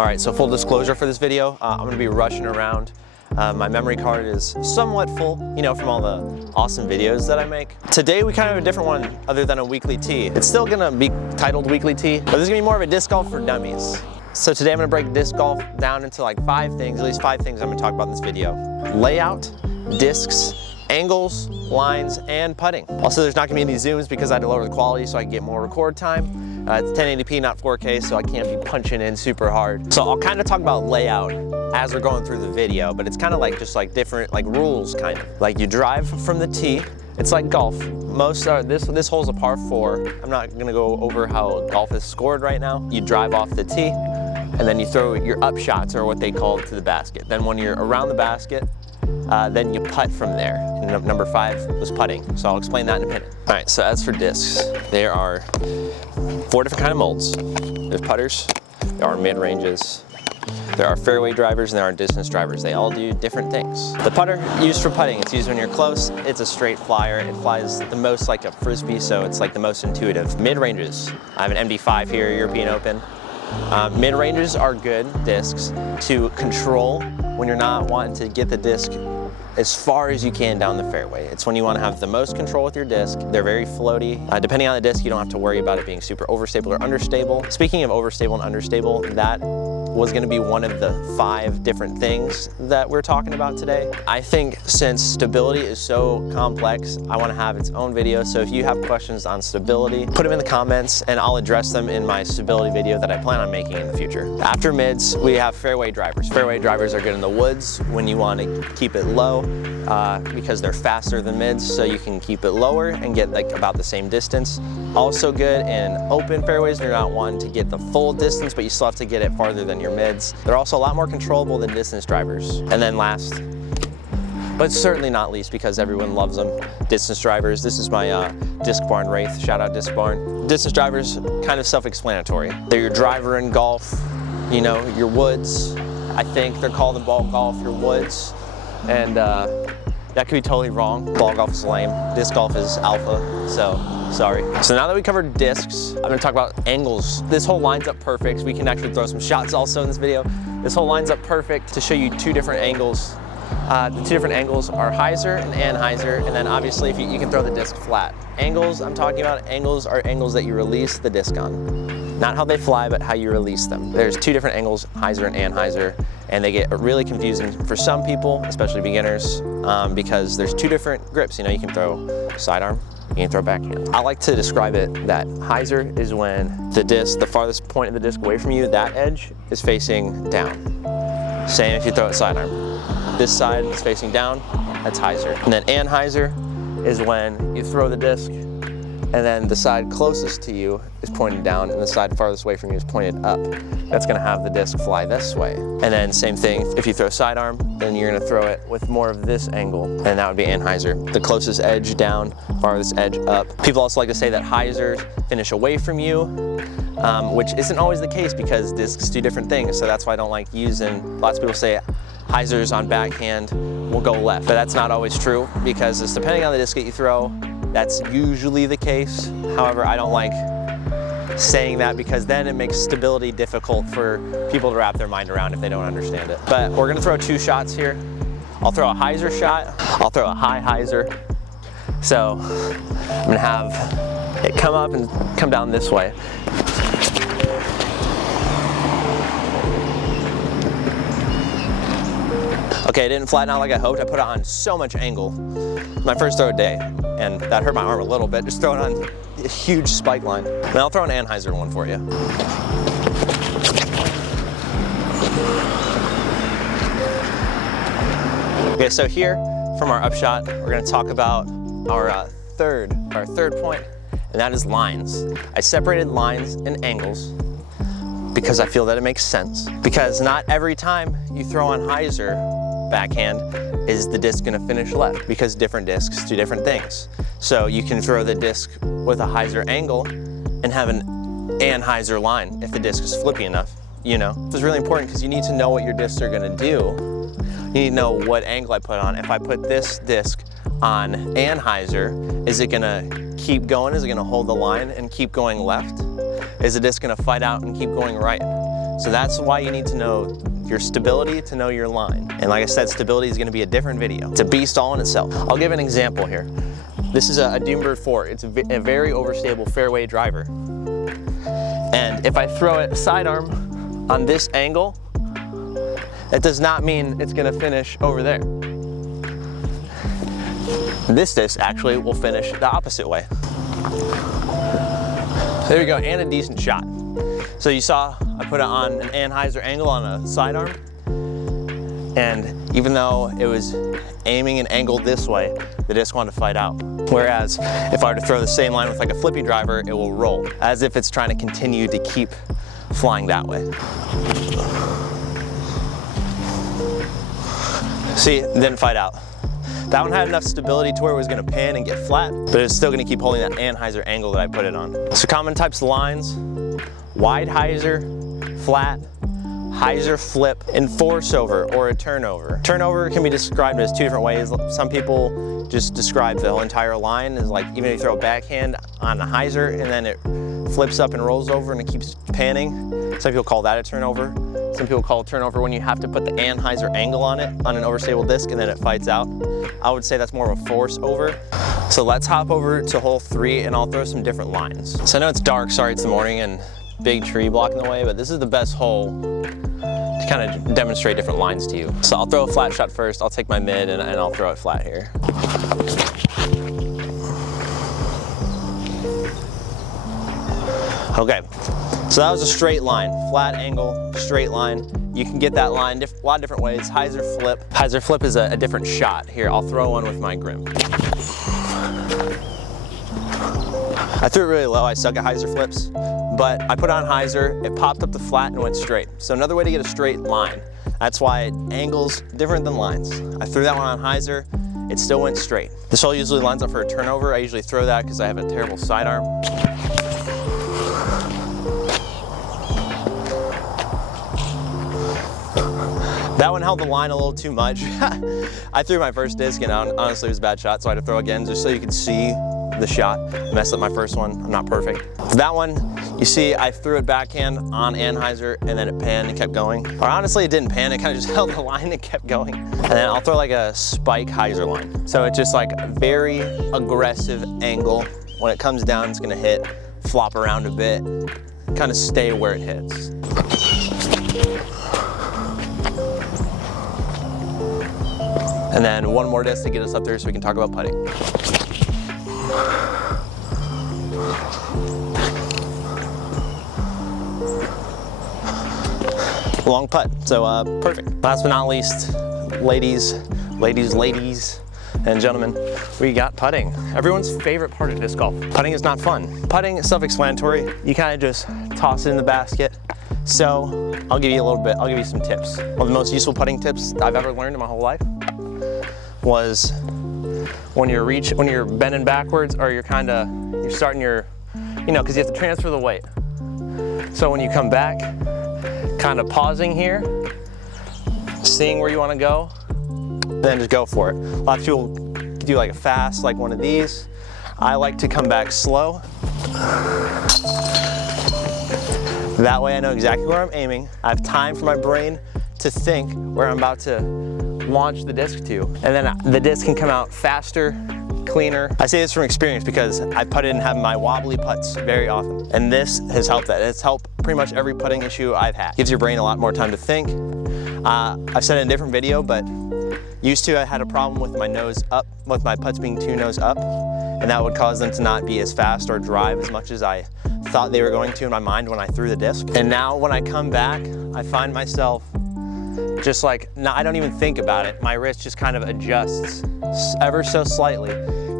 All right, so full disclosure for this video, I'm gonna be rushing around. My memory card is somewhat full, you know, from all the awesome videos that I make. Today we kind of have a different one other than a weekly tee. It's still gonna be titled weekly tee, but this is gonna be more of a disc golf for dummies. So today I'm gonna break disc golf down into like 5 things, at least 5 things I'm gonna talk about in this video. Layout, discs, angles, lines, and putting. Also, there's not gonna be any zooms because I had to lower the quality so I can get more record time. It's 1080p, not 4K, so I can't be punching in super hard. So I'll kind of talk about layout as we're going through the video, but it's kind of like just like different like rules kind of. Like you drive from the tee. It's like golf. Most are, this hole's a par 4. I'm not gonna go over how golf is scored right now. You drive off the tee, and then you throw your up shots, or what they call it, to the basket. Then when you're around the basket, then you putt from there. And number 5 was putting, so I'll explain that in a minute. All right, so as for discs, there are 4 different kind of molds. There's putters, there are mid-ranges, there are fairway drivers, and there are distance drivers. They all do different things. The putter, used for putting, it's used when you're close. It's a straight flyer. It flies the most like a frisbee, so it's like the most intuitive. Mid-ranges, I have an MD5 here, European Open. Mid-ranges are good discs to control when you're not wanting to get the disc as far as you can down the fairway. It's when you want to have the most control with your disc. They're very floaty. Depending on the disc, you don't have to worry about it being super overstable or understable. Speaking of overstable and understable, that was going to be one of the 5 different things that we're talking about today. I think since stability is so complex, I want to have its own video. So if you have questions on stability, put them in the comments and I'll address them in my stability video that I plan on making in the future. After mids, we have fairway drivers. Fairway drivers are good in the woods when you want to keep it low because they're faster than mids, so you can keep it lower and get like about the same distance. Also good in open fairways when you're not wanting to get the full distance, but you still have to get it farther than your mids. They're also a lot more controllable than distance drivers. And then last, but certainly not least, because everyone loves them, distance drivers. This is my Disc Barn Wraith, shout out Disc Barn. Distance drivers, kind of self-explanatory. They're your driver in golf, you know, your woods. I think they're called in ball golf, your woods. And that could be totally wrong. Ball golf is lame. Disc golf is alpha, so sorry. So now that we covered discs, I'm gonna talk about angles. This hole lines up perfect. We can actually throw some shots also in this video. This hole lines up perfect to show you 2 different angles. The 2 different angles are hyzer and anhyzer, and then obviously if you can throw the disc flat. Angles I'm talking about, angles are angles that you release the disc on. Not how they fly, but how you release them. There's 2 different angles, hyzer and anhyzer, and they get really confusing for some people, especially beginners, because there's 2 different grips. You know, you can throw sidearm, you can throw backhand. I like to describe it that hyzer is when the disc, the farthest point of the disc away from you, that edge is facing down. Same if you throw it sidearm. This side is facing down, that's hyzer. And then anhyzer is when you throw the disc and then the side closest to you is pointed down and the side farthest away from you is pointed up. That's gonna have the disc fly this way. And then same thing, if you throw sidearm, then you're gonna throw it with more of this angle, and that would be anhyzer. The closest edge down, farthest edge up. People also like to say that hyzers finish away from you, which isn't always the case because discs do different things, so that's why I don't like using, lots of people say hyzers on backhand will go left, but that's not always true because it's depending on the disc that you throw. That's usually the case. However, I don't like saying that because then it makes stability difficult for people to wrap their mind around if they don't understand it. But we're gonna throw 2 shots here. I'll throw a hyzer shot. I'll throw a high hyzer. So I'm gonna have it come up and come down this way. Okay, it didn't flatten out like I hoped. I put it on so much angle. My first throw day, and that hurt my arm a little bit, just throwing on a huge spike line. Then I'll throw an anhyzer one for you. Okay, so here from our upshot, we're gonna talk about our third point, and that is lines. I separated lines and angles because I feel that it makes sense. Because not every time you throw on hyzer backhand is the disc gonna finish left, because different discs do different things. So you can throw the disc with a hyzer angle and have an anhyzer line if the disc is flippy enough, you know. This is really important because you need to know what your discs are gonna do. You need to know what angle I put on. If I put this disc on anhyzer, is it gonna keep going? Is it gonna hold the line and keep going left? Is the disc gonna fight out and keep going right? So that's why you need to know your stability to know your line. And like I said, stability is gonna be a different video. It's a beast all in itself. I'll give an example here. This is a DUMMIES 4. It's a very overstable fairway driver. And if I throw it sidearm on this angle, it does not mean it's gonna finish over there. This disc actually will finish the opposite way. There you go, and a decent shot. So you saw I put it on an anhyzer angle on a sidearm, and even though it was aiming and angled this way, the disc wanted to fight out. Whereas if I were to throw the same line with like a flippy driver, it will roll, as if it's trying to continue to keep flying that way. See, it didn't fight out. That one had enough stability to where it was gonna pan and get flat, but it's still gonna keep holding that anhyzer angle that I put it on. So common types of lines: wide hyzer, flat, hyzer flip, and force over or a turnover. Turnover can be described as two different ways. Some people just describe the whole entire line as like, even if you throw a backhand on a hyzer and then it flips up and rolls over and it keeps panning. Some people call that a turnover. Some people call it turnover when you have to put the anhyzer angle on it on an overstable disc and then it fights out. I would say that's more of a force over. So let's hop over to hole 3 and I'll throw some different lines. So I know it's dark, sorry it's the morning and big tree blocking the way, but this is the best hole to kind of demonstrate different lines to you. So I'll throw a flat shot first, I'll take my mid and I'll throw it flat here. Okay, so that was a straight line, flat angle, straight line. You can get that line a lot of different ways. Hyzer flip. Hyzer flip is a different shot. Here, I'll throw one with my grim. I threw it really low, I suck at hyzer flips, but I put on hyzer, it popped up the flat and went straight. So another way to get a straight line. That's why it angles different than lines. I threw that one on hyzer, it still went straight. This hole usually lines up for a turnover. I usually throw that because I have a terrible sidearm. That one held the line a little too much. I threw my first disc and honestly it was a bad shot, so I had to throw again just so you could see the shot. I messed up my first one, I'm not perfect. That one, you see I threw it backhand on anhyzer and then it panned and kept going. Or honestly it didn't pan, it kind of just held the line and kept going. And then I'll throw like a spike hyzer line. So it's just like a very aggressive angle. When it comes down, it's gonna hit, flop around a bit, kind of stay where it hits. And then one more disc to get us up there so we can talk about putting. Long putt, so perfect. Last but not least, ladies and gentlemen, we got putting. Everyone's favorite part of disc golf. Putting is not fun. Putting is self-explanatory. You kind of just toss it in the basket. So I'll give you a little bit, I'll give you some tips. One of the most useful putting tips I've ever learned in my whole life was when you're bending backwards or you're starting your, because you have to transfer the weight. So when you come back, kind of pausing here, seeing where you want to go, then just go for it. A lot of people do like a fast, like one of these. I like to come back slow. That way I know exactly where I'm aiming. I have time for my brain to think where I'm about to launch the disc to. And then the disc can come out faster, cleaner. I say this from experience because I put in and have my wobbly putts very often. And this has helped that. It's helped pretty much every putting issue I've had. Gives your brain a lot more time to think. I've said it in a different video, but used to I had a problem with my nose up, with my putts being too nose up, and that would cause them to not be as fast or drive as much as I thought they were going to in my mind when I threw the disc. And now when I come back, I find myself just like, I don't even think about it. My wrist just kind of adjusts ever so slightly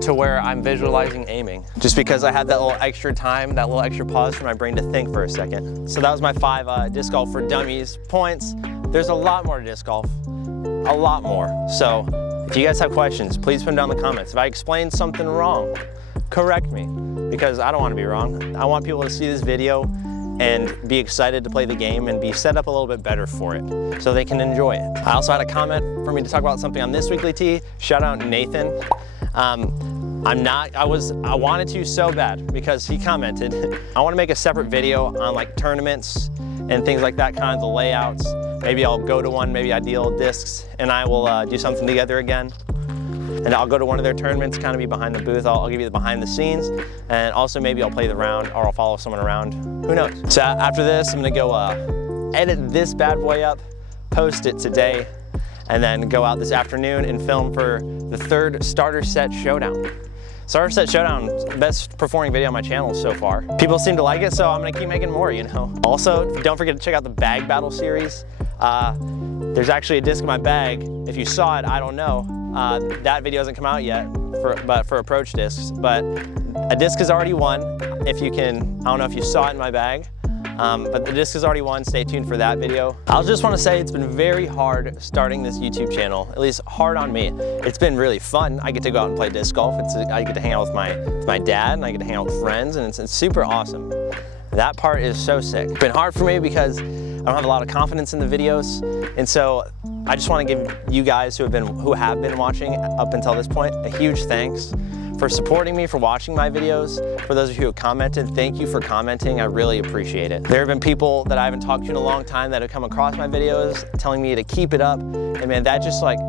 to where I'm visualizing aiming. Just because I had that little extra time, that little extra pause for my brain to think for a second. So that was my 5 disc golf for dummies points. There's a lot more to disc golf, a lot more. So if you guys have questions, please put them down in the comments. If I explained something wrong, correct me, because I don't want to be wrong. I want people to see this video and be excited to play the game and be set up a little bit better for it so they can enjoy it. I also had a comment for me to talk about something on this weekly tee. Shout out Nathan. I wanted to so bad because he commented. I want to make a separate video on like tournaments, and things like that, kind of the layouts. Maybe I'll go to one, maybe Ideal Discs, and I will do something together again. And I'll go to one of their tournaments, kind of be behind the booth. I'll give you the behind the scenes, and also maybe I'll play the round or I'll follow someone around. Who knows? So after this, I'm gonna go edit this bad boy up, post it today, and then go out this afternoon and film for the 3rd starter set showdown. Starter set showdown, best performing video on my channel so far. People seem to like it, so I'm gonna keep making more, you know. Also, don't forget to check out the bag battle series. There's actually a disc in my bag. If you saw it, I don't know. That video hasn't come out yet, for approach discs, but a disc is already won. If you can, I don't know if you saw it in my bag, but the disc is already won. Stay tuned for that video. I just want to say it's been very hard starting this YouTube channel, at least hard on me. It's been really fun. I get to go out and play disc golf. I get to hang out with my dad, and I get to hang out with friends, and it's super awesome. That part is so sick. It's been hard for me because I don't have a lot of confidence in the videos, and so I just want to give you guys who have been watching up until this point a huge thanks for supporting me, for watching my videos. For those of you who have commented, thank you for commenting. I really appreciate it. There have been people that I haven't talked to in a long time that have come across my videos telling me to keep it up, and man, that just like,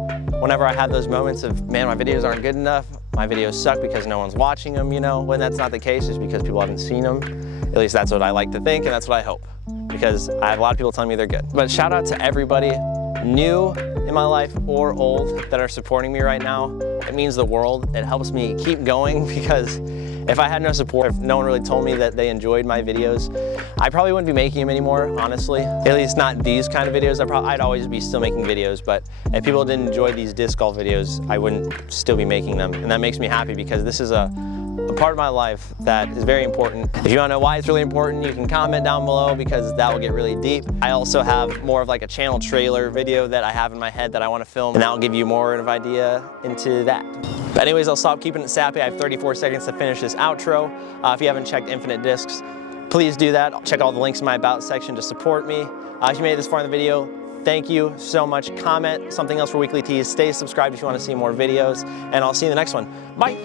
whenever I have those moments of, man, my videos aren't good enough, my videos suck because no one's watching them, you know, when that's not the case, it's because people haven't seen them. At least that's what I like to think, and that's what I hope, because I have a lot of people telling me they're good. But shout out to everybody new in my life or old that are supporting me right now. It means the world. It helps me keep going, because if I had no support, if no one really told me that they enjoyed my videos, I probably wouldn't be making them anymore, honestly. At least not these kind of videos. I'd always be still making videos, but if people didn't enjoy these disc golf videos, I wouldn't still be making them. And that makes me happy, because this is a part of my life that is very important. If you want to know why it's really important, you can comment down below, because that will get really deep. I also have more of like a channel trailer video that I have in my head that I want to film, and that will give you more of an idea into that. But anyways, I'll stop keeping it sappy. I have 34 seconds to finish this outro. If you haven't checked Infinite Discs, please do that. Check all the links in my About section to support me. If you made it this far in the video, thank you so much. Comment something else for Weekly Tees. Stay subscribed if you want to see more videos, and I'll see you in the next one. Bye.